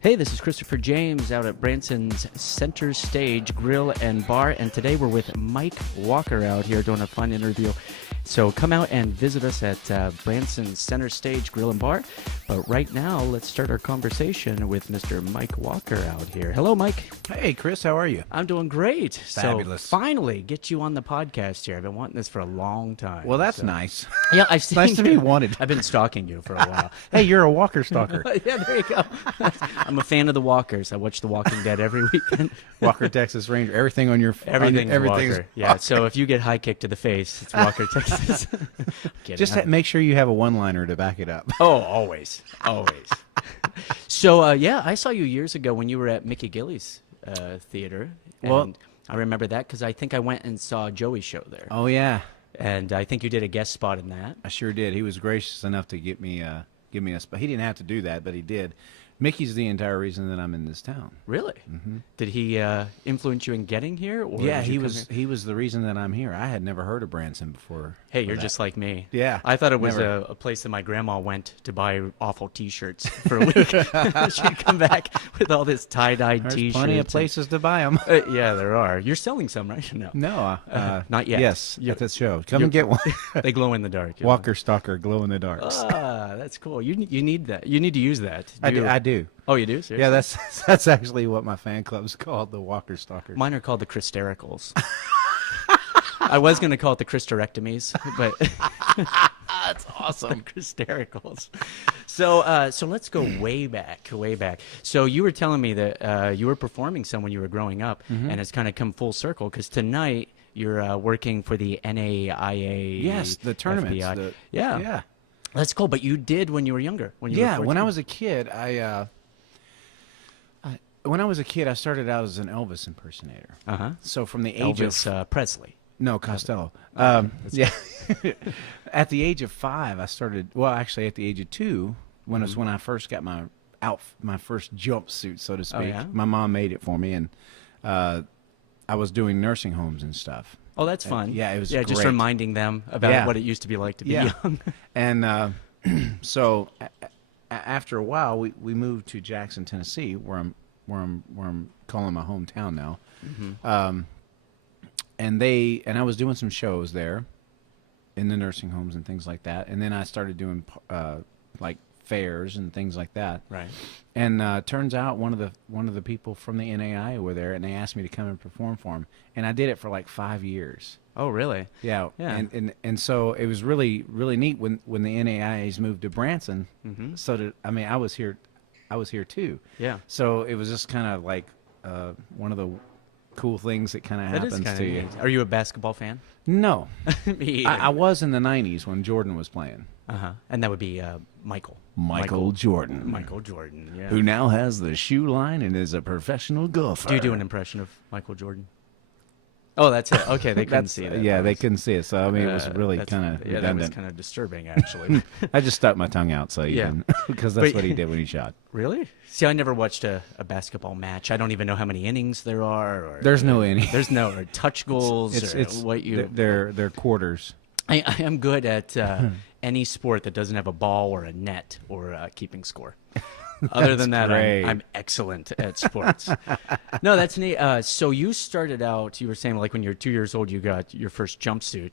Hey, this is Christopher James out at Branson's Center Stage Grill and Bar, and today we're with Mike Walker out here doing a fun interview. So come out and visit us at Branson's Center Stage Grill and Bar. But right now, let's start our conversation with Mr. Mike Walker out here. Hello, Mike. Hey, Chris, how are you? I'm doing great. Fabulous. So finally, get you on the podcast here. I've been wanting this for a long time. Well, that's nice. Yeah, I've seen Nice to be wanted. I've been stalking you for a while. Hey, you're a Walker Stalker. Yeah, there you go. I'm a fan of the Walkers. I watch The Walking Dead every weekend. Walker, Texas Ranger. Everything on your Everything's Walker. Yeah, Walker. so if you get high kick to the face, it's Walker, Texas. Just make sure you have a one-liner to back it up. Oh, always. Always. So, yeah, I saw you years ago when you were at Mickey Gilley's theater. And Well- I remember that because I think I went and saw Joey's show there. Oh, yeah. And I think you did a guest spot in that. I sure did. He was gracious enough to give me a spot. He didn't have to do that, but he did. Mickey's the entire reason that I'm in this town. Really? Mm-hmm. Did he influence you in getting here? Or Yeah, did you he come was. here? He was the reason that I'm here. I had never heard of Branson before. Hey, you're just like me. Yeah, I thought it was never. a place that my grandma went to buy awful T-shirts for a week. She'd come back with all this tie-dyed There's T-shirts. plenty of places to buy them. Yeah, there are. You're selling some, right? No. No, not yet. Yes, You- at the show. Come and get one. They glow in the dark. you know? Walker Stalker, glow in the darks. Ah, that's cool. You need that. You need to use that. I do. Oh, you do? Seriously? Yeah, that's actually what my fan club's called, the Walker Stalkers. Mine are called the Christericals. I was going to call it the Christerectomies, but That's awesome. Christericals. So let's go way back. So you were telling me that you were performing some when you were growing up, and it's kind of come full circle because tonight you're working for the NAIA. Yes, the tournaments. FBI. Yeah. Yeah. That's cool. But you did when you were younger. When you were When I 14. was a kid, when I was a kid, I started out as an Elvis impersonator. Uh-huh. So from the age of Elvis Presley. no Costello, yeah, at the age of 5, I started. Well, actually, at the age of 2, when was when I first got my first jumpsuit, so to speak. yeah? My mom made it for me, and I was doing nursing homes and stuff. Oh, that's fun. yeah, it was just great. reminding them about Yeah. what it used to be like to be Yeah. young. And so after a while, we moved to Jackson, Tennessee, where I'm calling my hometown now. And I was doing some shows there in the nursing homes and things like that. And then I started doing like fairs and things like that. Right. And turns out one of the people from the NAI were there, and they asked me to come and perform for them. And I did it for like 5 years. Oh, really? Yeah. Yeah. And so it was really, really neat when the NAIAs moved to Branson. So I was here too. Yeah. So it was just kind of like one of the cool things that kind of That is happens kind to of you. neat. Are you a basketball fan? No, Me I was in the '90s when Jordan was playing. Uh-huh. And that would be Michael. Michael Jordan, Michael Jordan, yeah. who now has the shoe line and is a professional golfer. Do you do an impression of Michael Jordan? Oh, that's it. Okay, they couldn't see that. Yeah, they couldn't see it. So I mean, it was really That's- kind of yeah, that was redundant. kind of disturbing, actually. I just stuck my tongue out so you Yeah. can, because that's But- what he did when he shot. Really? See, I never watched a basketball match. I don't even know how many innings there are. Or, There's no any. There's no or touch goals. It's what you. they're quarters. I am good at any sport that doesn't have a ball or a net or keeping score. Other than that, great. I'm excellent at sports. No, that's neat. So you started out, you were saying like when you were 2 years old, you got your first jumpsuit,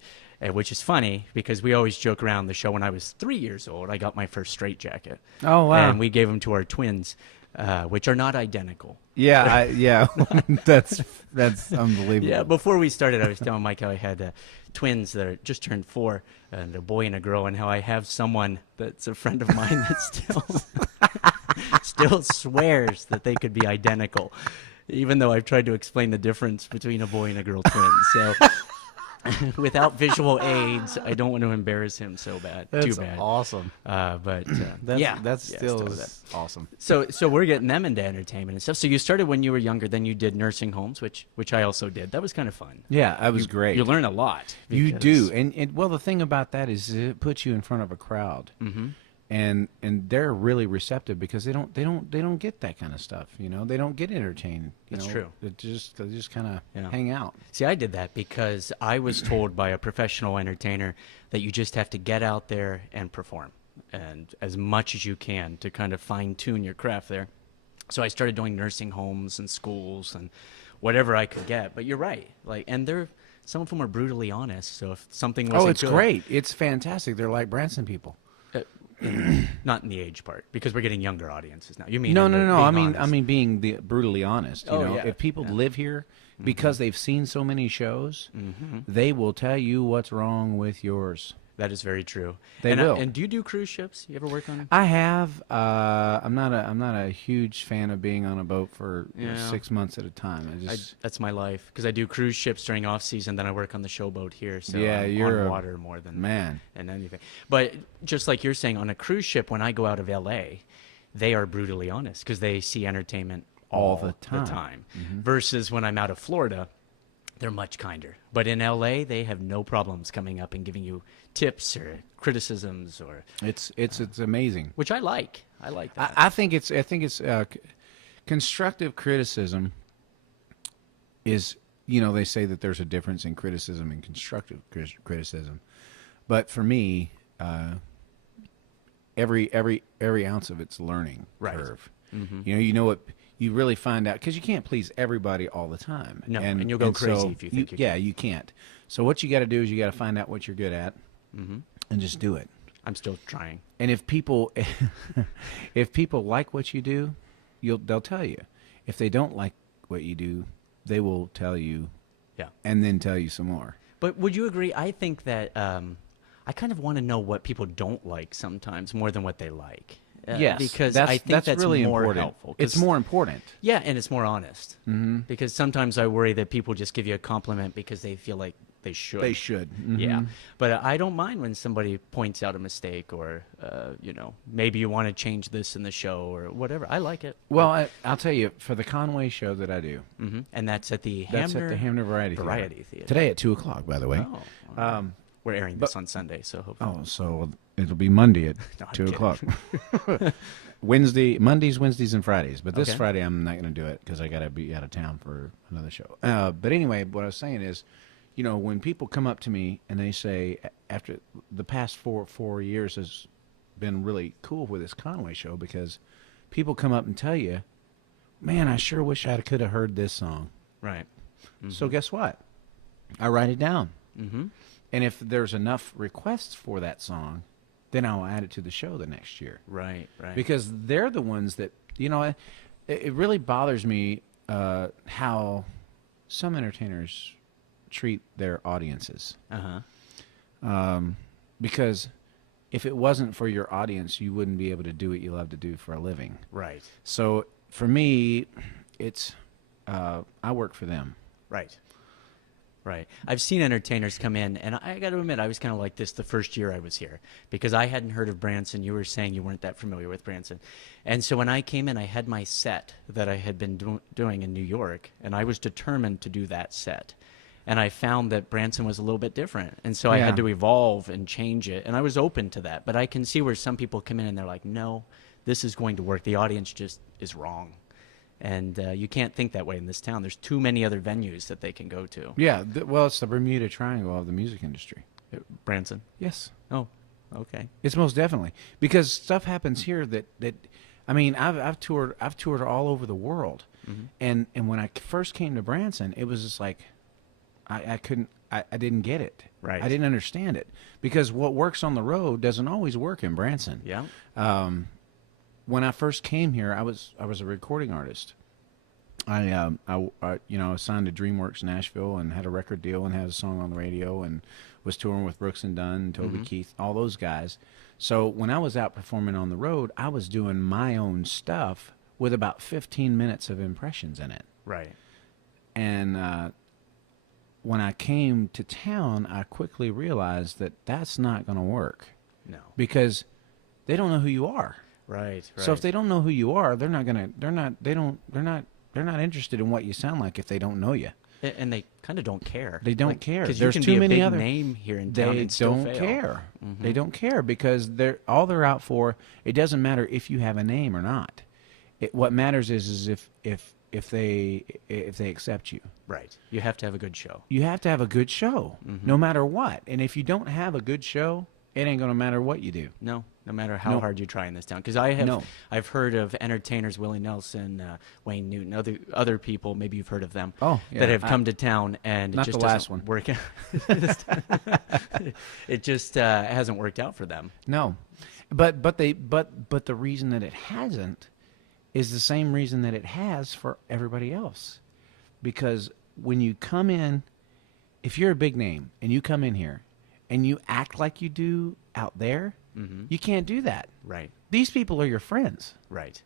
which is funny because we always joke around the show. When I was 3 years old, I got my first straitjacket. Oh, wow. And we gave them to our twins, which are not identical. Yeah, yeah, that's unbelievable. Yeah, before we started, I was telling Mike how I had twins that are just turned 4, and a boy and a girl, and how I have someone that's a friend of mine that still swears that they could be identical, even though I've tried to explain the difference between a boy and a girl twin. So without visual aids, I don't want to embarrass him so bad. That's Too bad. awesome. But That's, yeah, that's yeah, still stuff is like that. awesome. So we're getting them into entertainment and stuff. So you started when you were younger, then you did nursing homes, which I also did. That was kind of fun. Yeah, that was great. You learn a lot. You because- do, and well, the thing about that is it puts you in front of a crowd, and they're really receptive because they don't get that kind of stuff. You know, they don't get entertained. That's true. They just kind of Yeah. hang out. See, I did that because I was told by a professional entertainer that you just have to get out there and perform, and as much as you can to kind of fine tune your craft there. So I started doing nursing homes and schools and whatever I could get. But you're right. Like, and some of them are brutally honest. So if something wasn't it's good, great. It's fantastic. They're like Branson people. not in the age part, because we're getting younger audiences now. You mean No. being I mean being brutally honest. You know, yeah. if people live here because they've seen so many shows, they will tell you what's wrong with yours. That is very true. They will. And do you do cruise ships? You ever work on them? I have. I'm not a huge fan of being on a boat for 6 months at a time. That's my life, because I do cruise ships during off season. Then I work on the showboat here, so I'm you're on water more than man and anything. But just like you're saying, on a cruise ship, when I go out of LA, they are brutally honest because they see entertainment all the time. Versus when I'm out of Florida, they're much kinder. But in LA, they have no problems coming up and giving you tips or criticisms or it's amazing, which I like. I like that. I think it's constructive criticism is, you know, they say that there's a difference in criticism and constructive criticism, but for me, every ounce of it's learning curve. You know what you really find out, because you can't please everybody all the time. No, and you'll go crazy so if you think you yeah, can. you can't. So what you got to do is you got to find out what you're good at, and just do it. I'm still trying. And if people like what you do, they'll tell you. If they don't like what you do, they will tell you. Yeah. And then tell you some more. But would you agree? I think that I kind of want to know what people don't like sometimes more than what they like. Yes, because I think that's really more important. helpful. It's more important. Yeah, and it's more honest. Because sometimes I worry that people just give you a compliment because they feel like they should. They should. Yeah, but I don't mind when somebody points out a mistake or, you know, maybe you want to change this in the show or whatever. I like it. Well, I'll tell you, for the Conway show that I do, and that's at the Hamner Variety Theater. Today at 2:00, by the way. Oh, we're airing this on Sunday, so hopefully. Oh, so it'll be Monday at 2:00. Mondays, Wednesdays, and Fridays. But this Friday I'm not going to do it because I got to be out of town for another show. But anyway, what I was saying is, you know, when people come up to me and they say, after the past four years has been really cool with this Conway show, because people come up and tell you, man, I sure wish I could have heard this song. Right. So guess what? I write it down. And if there's enough requests for that song, then I'll add it to the show the next year. Right. Because they're the ones that, you know, it really bothers me how some entertainers treat their audiences. Because if it wasn't for your audience, you wouldn't be able to do what you love to do for a living. Right. So for me, it's I work for them. Right. I've seen entertainers come in, and I got to admit, I was kind of like this the first year I was here, because I hadn't heard of Branson. You were saying you weren't that familiar with Branson. And so when I came in, I had my set that I had been doing in New York, and I was determined to do that set. And I found that Branson was a little bit different. And so I had to evolve and change it. And I was open to that. But I can see where some people come in and they're like, no, this is going to work. The audience just is wrong. And you can't think that way in this town. There's too many other venues that they can go to. Yeah, well, it's the Bermuda Triangle of the music industry. Branson? Yes. Oh, okay. It's most definitely. Because stuff happens here that I mean, I've toured all over the world. And when I first came to Branson, it was just like I didn't get it. Right. I didn't understand it. Because what works on the road doesn't always work in Branson. Yeah. When I first came here, I was a recording artist. I signed to DreamWorks Nashville and had a record deal and had a song on the radio and was touring with Brooks and Dunn, Toby Keith, all those guys. So when I was out performing on the road, I was doing my own stuff with about 15 minutes of impressions in it. Right. And when I came to town, I quickly realized that that's not going to work. No. Because they don't know who you are. Right. So if they don't know who you are, they're not interested in what you sound like if they don't know you. And they kind of don't care. They don't care. There's too many other name here in town. They don't care. They don't care because they're out for. It doesn't matter if you have a name or not. What matters is if they accept you. Right. You have to have a good show. You have to have a good show, no matter what. And if you don't have a good show, it ain't gonna matter what you do. No matter how hard you try in this town. Because I've heard of entertainers, Willie Nelson, Wayne Newton, other people, maybe you've heard of them, that have come to town, and not it just the last doesn't one. work. It just hasn't worked out for them. No, but the reason that it hasn't is the same reason that it has for everybody else, because when you come in, if you're a big name and you come in here and you act like you do out there, you can't do that. Right. These people are your friends. Right.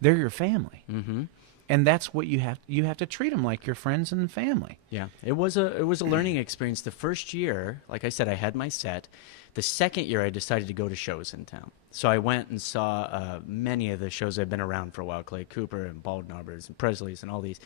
They're your family. Mm-hmm. And that's what you have to treat them like your friends and family. Yeah. It was a learning experience. The first year, like I said, I had my set. The second year, I decided to go to shows in town. So I went and saw many of the shows that have been around for a while, Clay Cooper and Baldnarbers and Presley's and all these.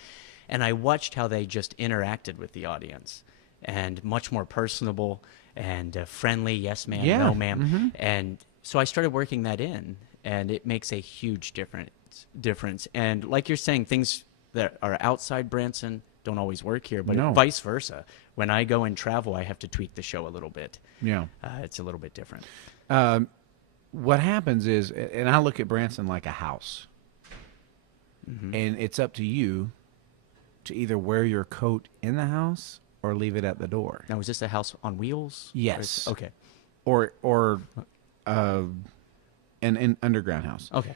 And I watched how they just interacted with the audience, and much more personable and friendly, yes ma'am, no ma'am. And so I started working that in, and it makes a huge difference. And like you're saying, things that are outside Branson don't always work here, but vice versa. When I go and travel, I have to tweak the show a little bit. Yeah. It's a little bit different. What happens is, and I look at Branson like a house, and it's up to you to either wear your coat in the house or leave it at the door. Now, is this a house on wheels? Yes. Okay. Or an underground house. Okay.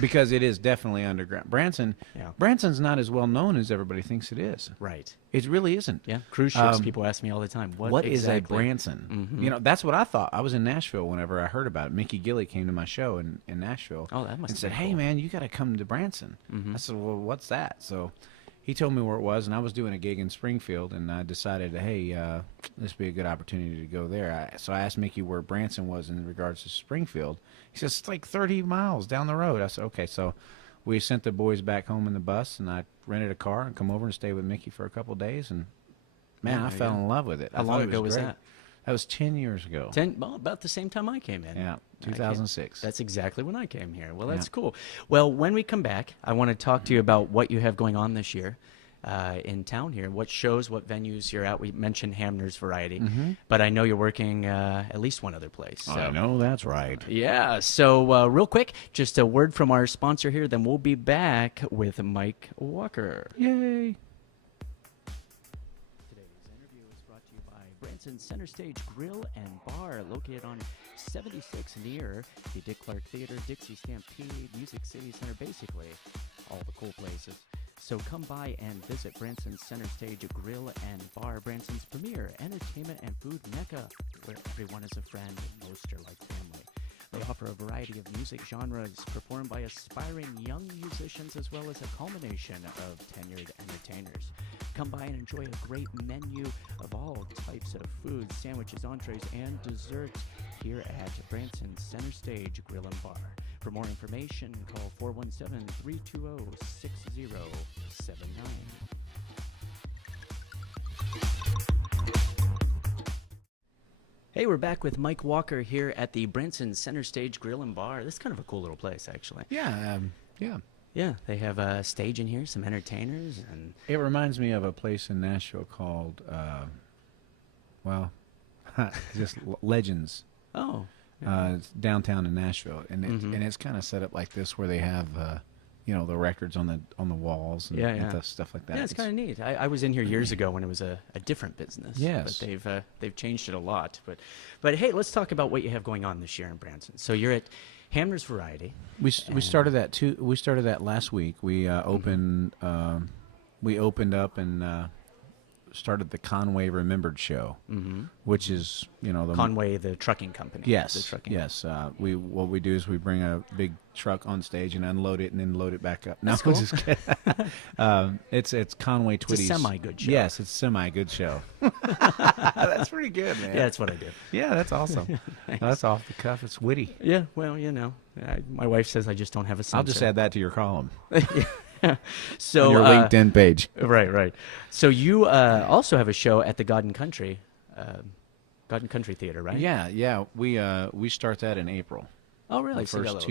Because it is definitely underground. Branson's not as well known as everybody thinks it is. Right. It really isn't. Yeah. Cruise ships, people ask me all the time, what exactly? Is a Branson? You know, that's what I thought. I was in Nashville whenever I heard about it. Mickey Gilley came to my show in Nashville. Oh, that must and said, cool. "Hey, man, you got to come to Branson." I said, "Well, what's that?" So he told me where it was, and I was doing a gig in Springfield, and I decided, hey, this would be a good opportunity to go there. So I asked Mickey where Branson was in regards to Springfield. He says, it's like 30 miles down the road. I said, okay. So we sent the boys back home in the bus, and I rented a car and come over and stayed with Mickey for a couple of days, and, man, I fell in love with it. How long ago was that? That was 10 years ago. Well, about the same time I came in. Yeah, 2006. That's exactly when I came here. Well, that's cool. Well, when we come back, I want to talk to you about what you have going on this year in town here. What shows, what venues you're at. We mentioned Hamner's Variety, but I know you're working at least one other place. So. I know that's right. Yeah, so real quick, just a word from our sponsor here, then we'll be back with Mike Walker. Yay. Branson Center Stage Grill and Bar, located on 76 near the Dick Clark Theater, Dixie Stampede, Music City Center, basically all the cool places. So come by and visit Branson Center Stage Grill and Bar, Branson's premier entertainment and food mecca, where everyone is a friend and most are like family. They offer a variety of music genres performed by aspiring young musicians, as well as a culmination of tenured entertainers. Come by and enjoy a great menu of all types of foods, sandwiches, entrees, and desserts here at Branson Center Stage Grill and Bar. For more information, call 417-320-6079. Hey, we're back with Mike Walker here at the Branson Center Stage Grill and Bar. This is kind of a cool little place, actually. Yeah, Yeah, they have a stage in here, some entertainers, and it reminds me of a place in Nashville called, just Legends. Oh, it's downtown in Nashville, and it's kind of set up like this, where they have, the records on the walls and stuff like that. Yeah, it's kind of neat. I was in here years ago when it was a different business. Yes, but they've changed it a lot. But hey, let's talk about what you have going on this year in Branson. So you're at Hamner's Variety. We started that too. We started that last week. We opened up and started the Conway Remembered Show, which is the Conway, the trucking company. Yes, the trucking yes. What we do is we bring a big truck on stage and unload it and then load it back up. No, that's cool. Just kidding. It's Conway Twitty's. It's a semi-good show. Yes, it's a semi-good show. That's pretty good, man. Yeah, that's what I do. Yeah, that's awesome. That's off the cuff. It's witty. Yeah, well, my wife says I just don't have a sense. I'll just add that to your column. So on your LinkedIn page. Right. So you also have a show at the God and Country Theater, right? Yeah. We start that in April. Oh, really? The first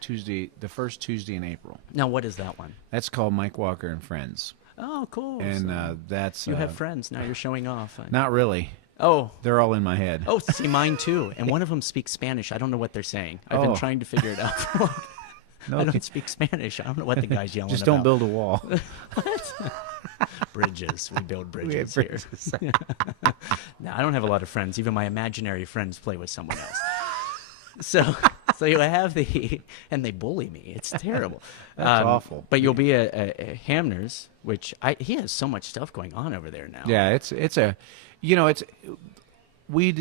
Tuesday, the first Tuesday in April. Now, what is that one? That's called Mike Walker and Friends. Oh, cool. And so that's you have friends now. You're showing off. Not really. Oh. They're all in my head. Oh, see, mine too. And one of them speaks Spanish. I don't know what they're saying. I've been trying to figure it out. I don't speak Spanish. I don't know what the guy's yelling Just about. don't build a wall. Bridges. We build bridges here. No, I don't have a lot of friends. Even my imaginary friends play with someone else. So you have and they bully me. It's terrible. That's awful. But you'll be a Hamner's, which he has so much stuff going on over there now. Yeah, we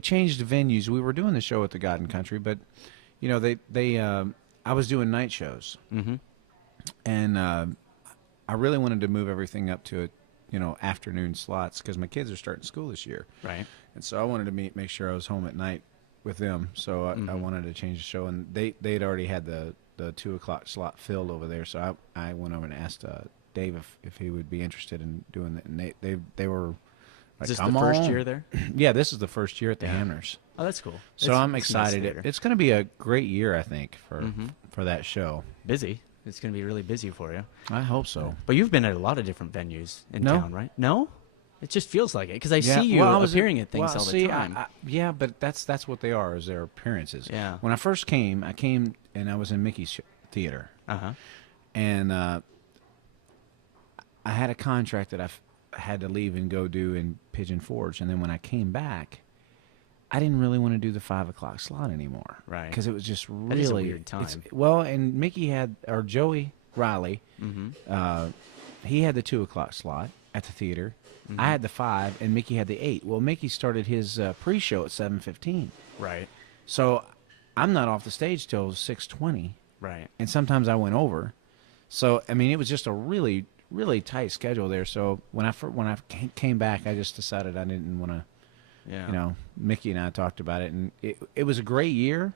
changed venues. We were doing the show at the God and Country, but I was doing night shows, and I really wanted to move everything up to afternoon slots because my kids are starting school this year, right? And so I wanted to make sure I was home at night with them. So I wanted to change the show, and they'd already had the 2 o'clock slot filled over there. So I went over and asked Dave if he would be interested in doing it, and they were like, is this the first year there? Yeah, this is the first year at the Hamners. Oh, that's cool. So I'm excited. It's going to be a great year, I think, for that show. Busy. It's going to be really busy for you. I hope so. But you've been at a lot of different venues in town, right? No? It just feels like it because I see you appearing at things all the time. Yeah, but that's what they are, is their appearances. Yeah. When I first came, and I was in Mickey's theater. And I had a contract that I had to leave and go do in Pigeon Forge, and then when I came back, I didn't really want to do the 5 o'clock slot anymore, right? Because it was just really that is a weird time. And Mickey Joey Riley, he had the 2 o'clock slot at the theater. I had the 5, and Mickey had the 8. Well, Mickey started his pre-show at 7:15, right? So I'm not off the stage till 6:20, right? And sometimes I went over. So I mean, it was just a really tight schedule there. So when I came back, I just decided I didn't want to. Yeah. Mickey and I talked about it, and it was a great year.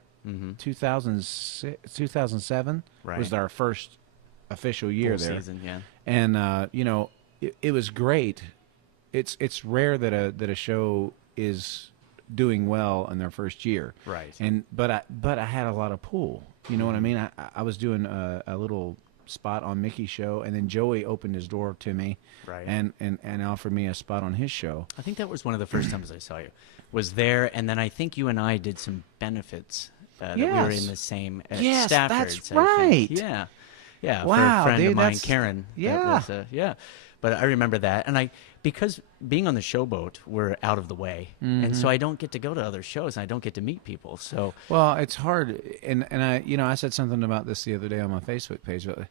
2007 was our first official year full there. Season, yeah. And it was great. It's rare that a show is doing well in their first year, right? But I had a lot of pull. You know what I mean? I was doing a little spot on Mickey's show, and then Joey opened his door to me, right? And offered me a spot on his show. I think that was one of the first times I saw you. Was there, and then I think you and I did some benefits that we were in the same Stafford's. That's right. Yeah. Wow, for a friend of mine, Karen. Yeah. But I remember that, and because being on the showboat, we're out of the way, and so I don't get to go to other shows, and I don't get to meet people. So it's hard, and I said something about this the other day on my Facebook page. But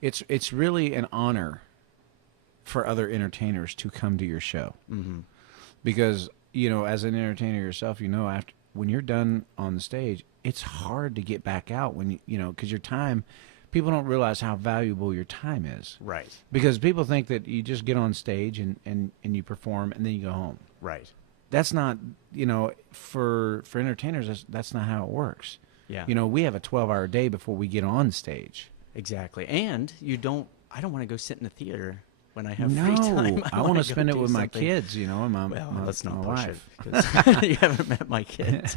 it's really an honor for other entertainers to come to your show, because as an entertainer yourself, after when you're done on the stage, it's hard to get back out when because your time. People don't realize how valuable your time is. Right. Because people think that you just get on stage and you perform and then you go home. Right. That's not, for entertainers, that's not how it works. Yeah. We have a 12-hour day before we get on stage. Exactly. And I don't want to go sit in a theater when I have free time. I want to spend it with my kids, and let's not push wife. it, 'cause you haven't met my kids.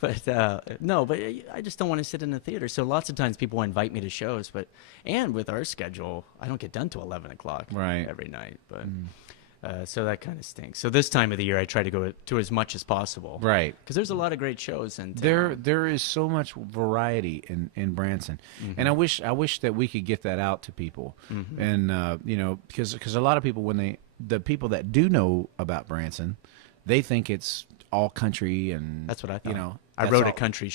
But I just don't want to sit in the theater. So lots of times people invite me to shows, and with our schedule, I don't get done till 11 o'clock every night. But so that kind of stinks. So this time of the year, I try to go to as much as possible. Right. Because there's a lot of great shows. And there is so much variety in Branson. And I wish that we could get that out to people. And, because a lot of people, the people that do know about Branson, they think it's all country. And that's what I thought. I wrote a country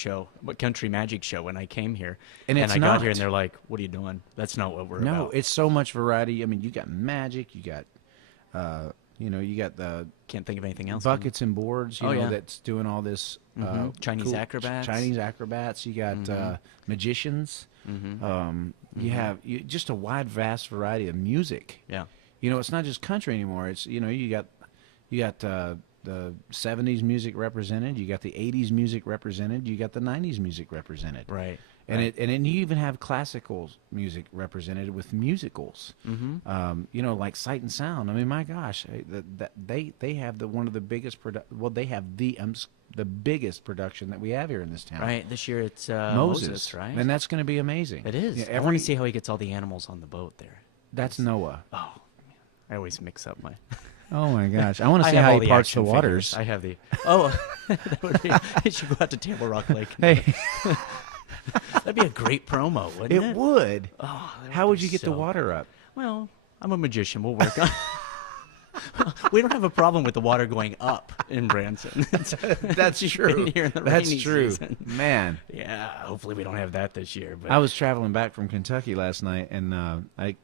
magic show when I came here. And I got here and they're like, what are you doing? That's not what we're about. No, it's so much variety. I mean, you got magic, you got... you got the can't think of anything else. Buckets and boards, that's doing all this Chinese acrobats. Chinese acrobats. You got magicians. You have just a wide, vast variety of music. Yeah. It's not just country anymore. It's you got the 70s music represented. You got the 80s music represented. You got the 90s music represented. Right. And you even have classical music represented with musicals, like Sight and Sound. I mean, my gosh, they have one of the biggest they have the biggest production that we have here in this town. Right. This year it's Moses, right? And that's going to be amazing. It is. I want to see how he gets all the animals on the boat there. That's Noah. Oh, I always mix up my. Oh my gosh! I want to I see have how all he the parts the action waters. figures. I have the. Oh, that would be, it should go out to Table Rock Lake. Hey, That'd be a great promo, wouldn't it? it would. Oh, that How be would you get the so- water up? Well, I'm a magician. We'll work on. We don't have a problem with the water going up in Branson. That's true. Here in the That's rainy true, season. man. Yeah, hopefully we don't have that this year. But I was traveling back from Kentucky last night, and I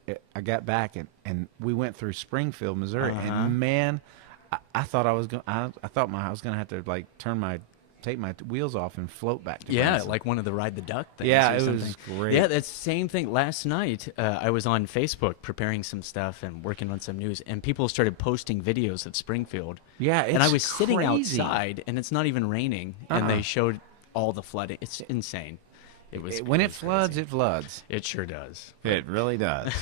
got back, and we went through Springfield, Missouri, and man, I thought I was going. I thought I was going to have to like take my wheels off and float back to yeah, Branson. like one of the Ride the Duck things. Yeah, or it something. was great. Yeah, that's the same thing. Last night, I was on Facebook preparing some stuff and working on some news, and people started posting videos of Springfield. Yeah, and I it's was sitting crazy. outside, and it's not even raining, and they showed all the flooding. It's insane. It was When it was floods, crazy. it floods. It sure does. It really does.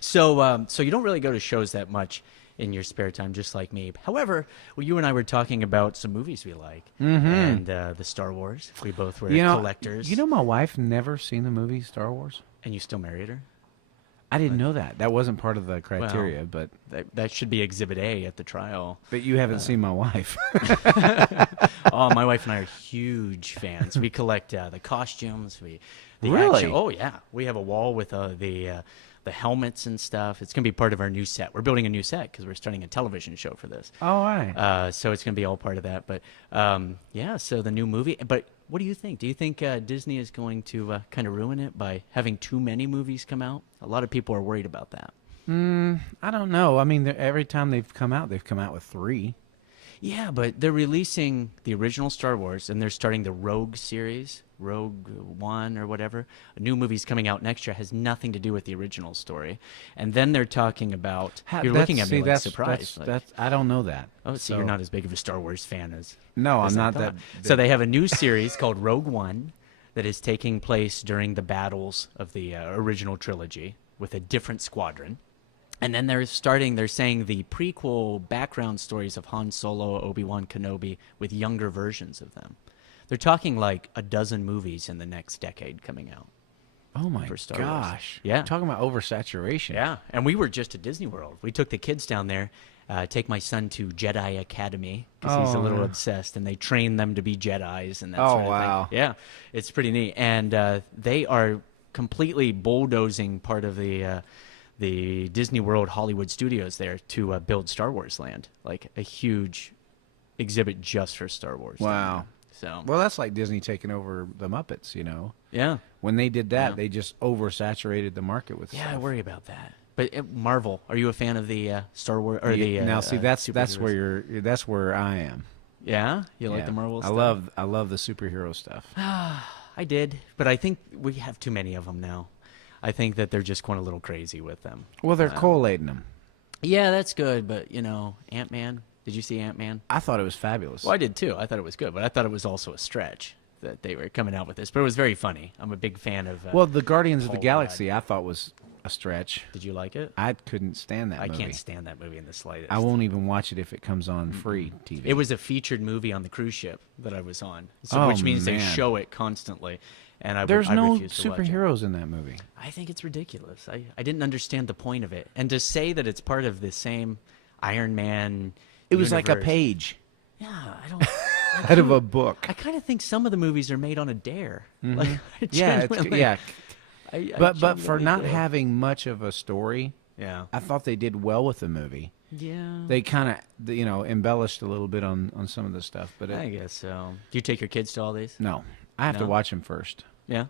So, so you don't really go to shows that much in your spare time, just like me. However, well, you and I were talking about some movies we like, and the Star Wars. We both were collectors. You know, my wife never seen the movie Star Wars. And you still married her? I didn't know that. That wasn't part of the criteria, Well, that should be Exhibit A at the trial. but you haven't seen my wife. Oh, my wife and I are huge fans. We collect the costumes. The Really? action. Oh yeah, we have a wall with the helmets and stuff. It's gonna be part of our new set. We're building a new set because we're starting a television show for this. Oh, all right. So it's gonna be all part of that. But yeah, so the new movie. But what do you think? Do you think Disney is going to kind of ruin it by having too many movies come out? A lot of people are worried about that. I don't know. I mean, every time they've come out with 3. Yeah, but they're releasing the original Star Wars, and they're starting the Rogue series, Rogue One or whatever. A new movie's coming out next year, has nothing to do with the original story. And then they're talking about. You're looking at me like surprised. I don't know that. Oh, so you're not as big of a Star Wars fan as. No, as I'm I not thought. that. So they have a new series called Rogue One that is taking place during the battles of the original trilogy with a different squadron. And then they're saying the prequel background stories of Han Solo, Obi-Wan Kenobi with younger versions of them. They're talking like a dozen movies in the next decade coming out. Oh my for Star Wars. gosh! Yeah. Talking about oversaturation. Yeah, and we were just at Disney World. We took the kids down there, take my son to Jedi Academy because he's a little obsessed, and they train them to be Jedis and that sort of wow. thing. Yeah, it's pretty neat. And they are completely bulldozing part of the Disney World Hollywood Studios there to build Star Wars Land, like a huge exhibit just for Star Wars. Wow. So Well, that's like Disney taking over the Muppets. You know, yeah, when they did that, they just oversaturated the market with yeah, stuff. I worry about that. But Marvel, are you a fan of the Star Wars or the? Now, see, that's superheroes? that's where I am. Yeah, you like Yeah. the Marvel I stuff? love the superhero stuff. I did, but I think we have too many of them now. I think that they're just going a little crazy with them. Well, they're collating them. Yeah, that's good, but Ant-Man. Did you see Ant-Man? I thought it was fabulous. Well, I did too. I thought it was good, but I thought it was also a stretch that they were coming out with this. But it was very funny. I'm a big fan of. Well, the Guardians of the Paul Galaxy, I thought was a stretch. Did you like it? I couldn't stand that I movie. can't stand that movie in the slightest. I won't even watch it if it comes on free TV. It was a featured movie on the cruise ship that I was on, so, Oh, which means they man. show it constantly. And There's I no refuse to watch it. superheroes in that movie. I think it's ridiculous. I didn't understand the point of it, and to say that it's part of the same Iron Man. It was like a universe- page Yeah, I don't. out of a book. I kind of think some of the movies are made on a dare. Like, Yeah, genuinely- yeah. I But for genuinely not do. having much of a story, Yeah. I thought they did well with the movie. Yeah. They kind of, embellished a little bit on some of the stuff, but I guess so. Do you take your kids to all these? no, I have to No? watch them first. Yeah.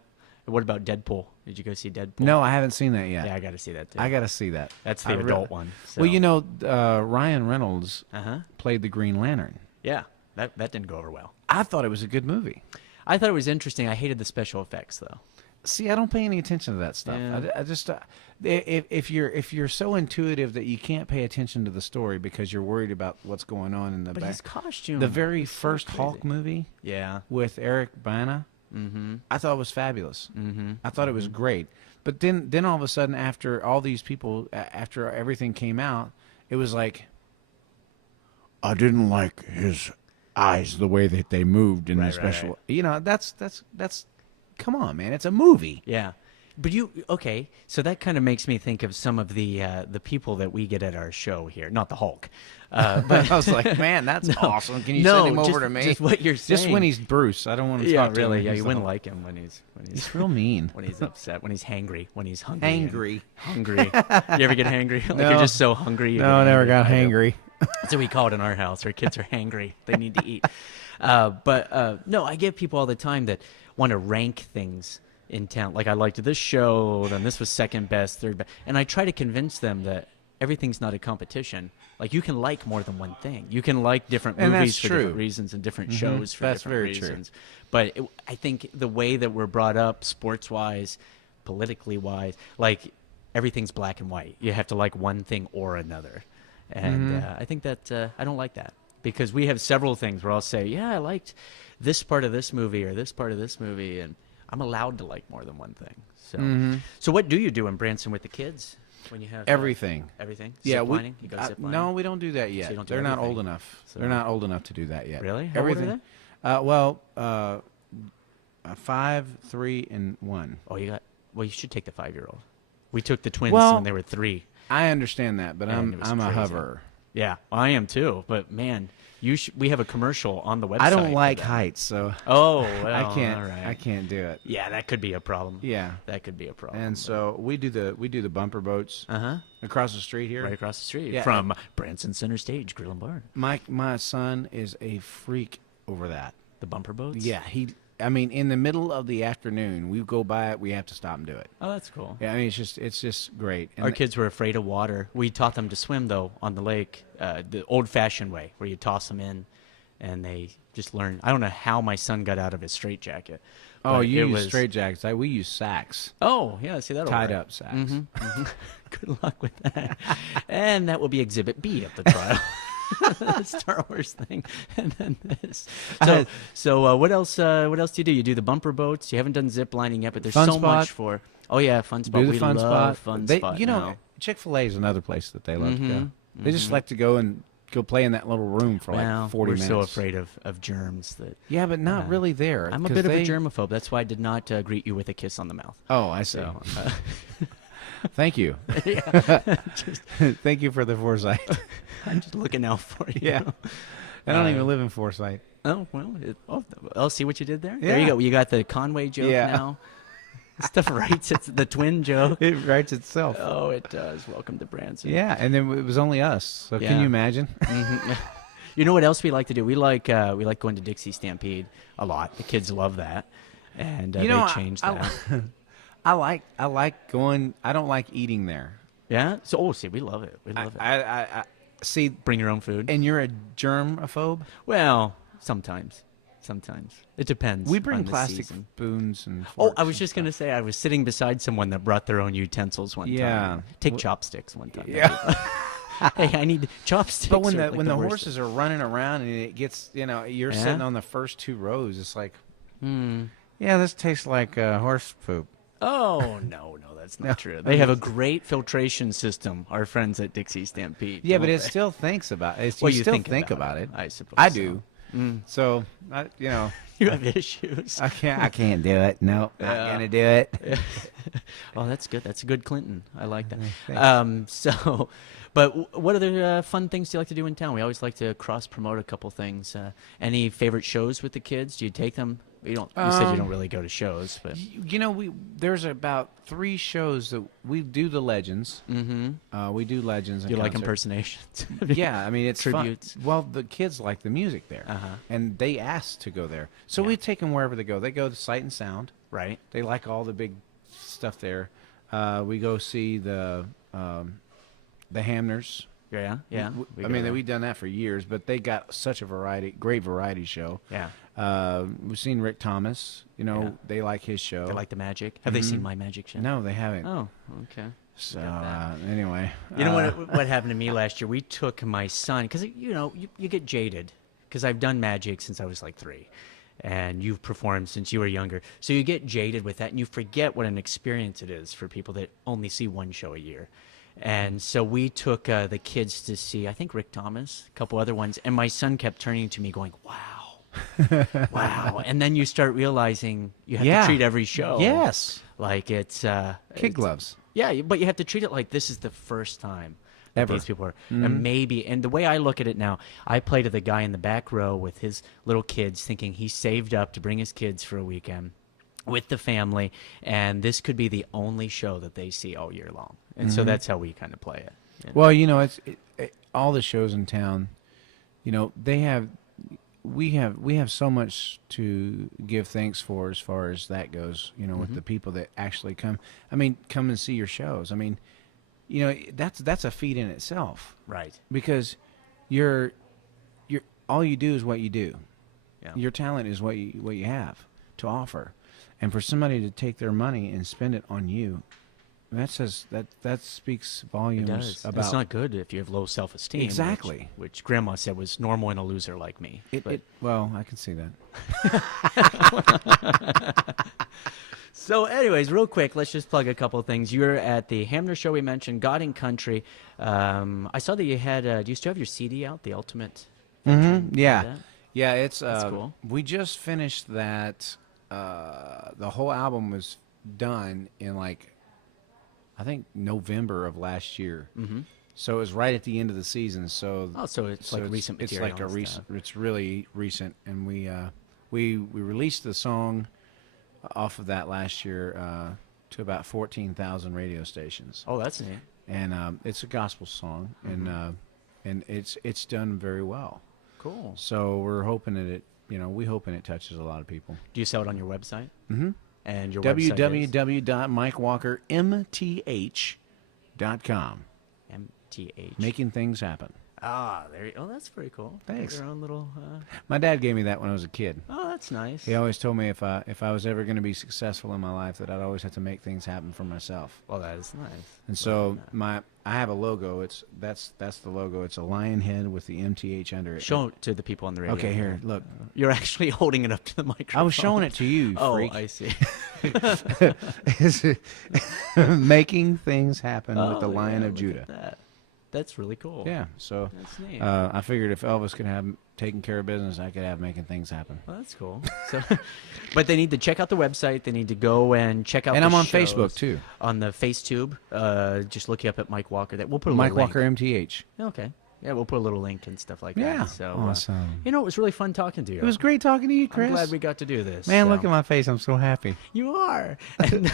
What about Deadpool? Did you go see Deadpool? No, I haven't seen that yet. Yeah, I got to see that too. I got to see that. That's I the really- adult one. So. Well, Ryan Reynolds Uh-huh. played the Green Lantern. Yeah. That didn't go over well. I thought it was a good movie. I thought it was interesting. I hated the special effects though. See, I don't pay any attention to that stuff. Yeah. I just if you're so intuitive that you can't pay attention to the story because you're worried about what's going on in the But back. his costume. The very is so first crazy. Hulk movie Yeah. with Eric Bana, I thought it was fabulous. I thought it was great. But then all of a sudden, after all these people, after everything came out, it was like, I didn't like his eyes, the way that they moved in the Right, special. right. That's come on, man. It's a movie. Yeah. But okay? So that kind of makes me think of some of the people that we get at our show here. Not the Hulk, but I was like, man, that's awesome. Can you send him over to me? Just what you're saying. Just when he's Bruce. I don't want to yeah, talk to him. really. Yeah, you wouldn't like him when he's real mean. when he's upset, when he's hangry, when he's hungry. Hangry. You ever get hangry? Like No. you're just so hungry. You No, I get never hangry. got I do. hangry. That's what we call it in our house. Our kids are hangry. They need to eat. But no, I get people all the time that want to rank things in town. Like I liked this show, then this was second best, third best. And I try to convince them that everything's not a competition. Like you can like more than one thing. You can like different And movies that's for true. different reasons and different shows for That's different very true. reasons. But I think the way that we're brought up, sports-wise, politically-wise, like everything's black and white. You have to like one thing or another. And I think that I don't like that because we have several things where I'll say, yeah, I liked this part of this movie or this part of this movie, and I'm allowed to like more than one thing. So, so what do you do in Branson with the kids when you have Everything. everything? Yeah, Ziplining? You go ziplining? no, we don't do that yet. So you don't do They're not everything. old enough. So- They're not old enough to do that yet. Really? How old are Everything. they? 5, 3, and 1. Oh, well, you should take the 5-year-old. We took the twins Well- when they were 3. I understand that, but And it was I'm a crazy. hoverer. Yeah, I am too. But man, we have a commercial on the website. I don't for like that. heights, so Oh, well, I can't. all right. I can't do it. Yeah, that could be a problem. Yeah, That could be a problem. and so we do the bumper boats across the street here. right across the street Yeah, from Branson Center Stage Grill and Bar. My son is a freak over that. The bumper boats. Yeah, I mean, in the middle of the afternoon, we go by it. We have to stop and do it. Oh, that's cool. Yeah, I mean, it's just great. And Our kids were afraid of water. We taught them to swim though on the lake, the old-fashioned way, where you toss them in, and they just learn. I don't know how my son got out of his straitjacket. oh, but you it use was, straitjackets. We use sacks, Oh, yeah. See that tied up sacks. Good luck with that. And that will be Exhibit B of the trial. Star Wars thing, and then this. So what else? What else do you do? You do the bumper boats. You haven't done zip lining yet, but there's Fun so Spot. much for. Oh yeah, Fun Spot. Do the We fun love spot. Fun They, Spot. you know, now. Chick-fil-A is another place that they love to go. They just like to go and go play in that little room for Well, like 40 we're minutes. so afraid of germs that Yeah, but not really there. I'm a 'cause bit of a they- germaphobe. That's why I did not greet you with a kiss on the mouth. Oh, I see. So, Thank you. Thank you for the foresight. I'm just looking out for you. Yeah. I don't even live in Forsyth. Oh well. I'll see what you did there. There you Yeah. go. You got the Conway joke Yeah. now. Stuff writes. It's the twin joke. It writes itself. Oh, it does. Welcome to Branson. Yeah, and then it was only us. So Yeah. can you imagine? You know what else we like to do? We like going to Dixie Stampede a lot. The kids love that, and You know, they changed that. I like going. I don't like eating there. Yeah. So see, we love it. We love it. I see. Bring your own food. And you're a germaphobe. Well, sometimes it depends. We bring on the plastic season. spoons and. Oh, Forks I was and just stuff. gonna say I was sitting beside someone that brought their own utensils one Yeah. time. Take chopsticks one time. Yeah. Hey, I need chopsticks. But when are the like the worst horses are running around and it gets, you're Yeah? sitting on the first 2 rows, it's like, thing. yeah, this tastes like horse poop. Oh no, that's not true. They have a great filtration system. Our friends at Dixie Stampede. Yeah, but don't it they? still thinks about it. Well, you you still think think about about it. I suppose I so. do. So, You have issues. I can't do it. No, Yeah. not gonna do it. Oh, that's good. That's a good Clinton. I like that. Thanks. But what other fun things do you like to do in town? We always like to cross promote a couple things. Any favorite shows with the kids? Do you take them? You don't. You said you don't really go to shows, but There's about 3 shows that we do the legends. We do legends. And you like concerts. impersonations. Yeah, I mean it's Tributes. fun. Well, the kids like the music there, and they ask to go there, so we take them wherever they go. They go to Sight and Sound, Right. They like all the big stuff there. We go see the Hamners. Yeah. Yeah. I mean, we've done that for years, but they got such a great variety show. Yeah. We've seen Rick Thomas. Yeah. They like his show. They like the magic. Have they seen my magic show? No, they haven't. Oh, okay. So anyway, You know what happened to me last year? We took my son because you get jaded because I've done magic since I was like 3, and you've performed since you were younger. So you get jaded with that, and you forget what an experience it is for people that only see one show a year. And so we took the kids to see, I think, Rick Thomas, a couple other ones, and my son kept turning to me going, "Wow." Wow. And then you start realizing you have Yeah. to treat every show Yes. like it's Kid gloves. Yeah, but you have to treat it like this is the first time that Ever. these people are. And maybe, and the way I look at it now, I play to the guy in the back row with his little kids, thinking he saved up to bring his kids for a weekend with the family, and this could be the only show that they see all year long. And so that's how we kind of play it. You know? Well, you know, all the shows in town. You know, we have so much to give thanks for as far as that goes. You know, with the people that actually come. I mean, come and see your shows. I mean, you know, that's a feat in itself, Right. because you're all you do is what you do. Yeah. Your talent is what you have to offer, and for somebody to take their money and spend it on you, that speaks It volumes does. about. It's not good if you have low self-esteem. Exactly. Which Grandma said was normal in a loser like me. Well, I can see that. So anyways, real quick, let's just plug a couple of things. You're at the Hamner show we mentioned, God and Country. I saw that you had, do you still have your CD out, The Ultimate? Veteran? Yeah. That? Yeah, it's That's cool. We just finished that. The whole album was done in I think November of last year. Mm-hmm. So it was right at the end of the season. So So it's recent material. It's like a and recent. stuff. It's really recent, and we released the song off of that last year to about 14,000 radio stations. Oh, that's neat. And it's a gospel song, and it's done very well. Cool. So we're hoping that we hoping it touches a lot of people. Do you sell it on your website? Mm-hmm. And your website is? www.mikewalkermth.com. MTH. Making things happen. That's very cool. Thanks. Your own little. My dad gave me that when I was a kid. Oh, that's nice. He always told me if I was ever going to be successful in my life, that I'd always have to make things happen for myself. Well, that is nice. And so I have a logo. That's the logo. It's a lion head with the MTH under it. Show it to the people on the radio. Okay, here, look. You're actually holding it up to the microphone. I was showing it to you, freak. Oh, I see. Making things happen with the Lion of look Judah. at that. That's really cool. Yeah, so That's neat. I figured if Elvis could have taking care of business, I could have making things happen. Well, that's cool. So, but they need to check out the website. They need to go and check out. And the I'm on shows. Facebook too. On the FaceTube, just look you up at Mike Walker. That we'll put a Mike little Walker link. MTH. Okay. Yeah, we'll put a little link and stuff like Yeah. that. So, Awesome. it was really fun talking to you. It was great talking to you, Chris. I'm glad we got to do this. Man, so. look at my face. I'm so happy. You are. And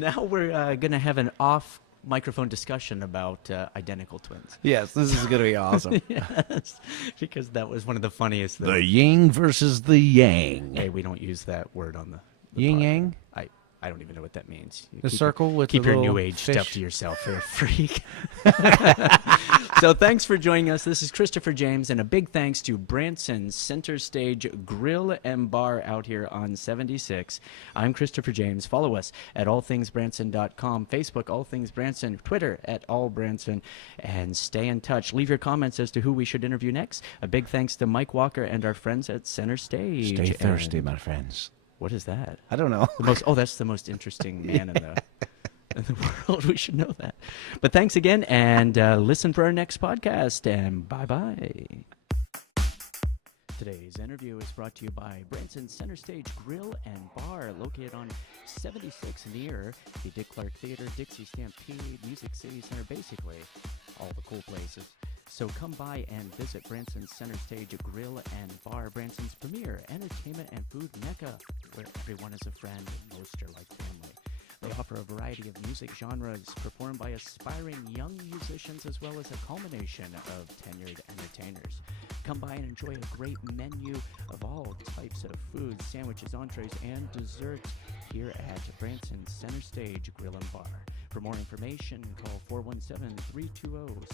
now we're going to have an off microphone discussion about identical twins. Yes, this is going to be awesome. Yes, because that was one of the funniest things. The yin versus the yang. Hey, we don't use that word on the Yin pod. yang? I don't even know what that means. The circle with keep the your little new age fish. stuff to yourself. You're a freak. So thanks for joining us. This is Christopher James, and a big thanks to Branson Center Stage Grill and Bar out here on 76. I'm Christopher James. Follow us at allthingsbranson.com, Facebook All Things Branson, Twitter at allbranson, and stay in touch. Leave your comments as to who we should interview next. A big thanks to Mike Walker and our friends at Center Stage. Stay thirsty, And my friends. what is that? I don't know. That's the most interesting man in the world. We should know that. But thanks again, and listen for our next podcast, and bye-bye. Today's interview is brought to you by Branson Center Stage Grill and Bar, located on 76 near the Dick Clark Theater, Dixie Stampede, Music City Center, basically all the cool places. So come by and visit Branson Center Stage Grill and Bar, Branson's premier entertainment and food mecca, where everyone is a friend and most are like family. They offer a variety of music genres performed by aspiring young musicians, as well as a culmination of tenured entertainers. Come by and enjoy a great menu of all types of foods, sandwiches, entrees, and desserts here at Branson Center Stage Grill and Bar. For more information, call 417-320-6079.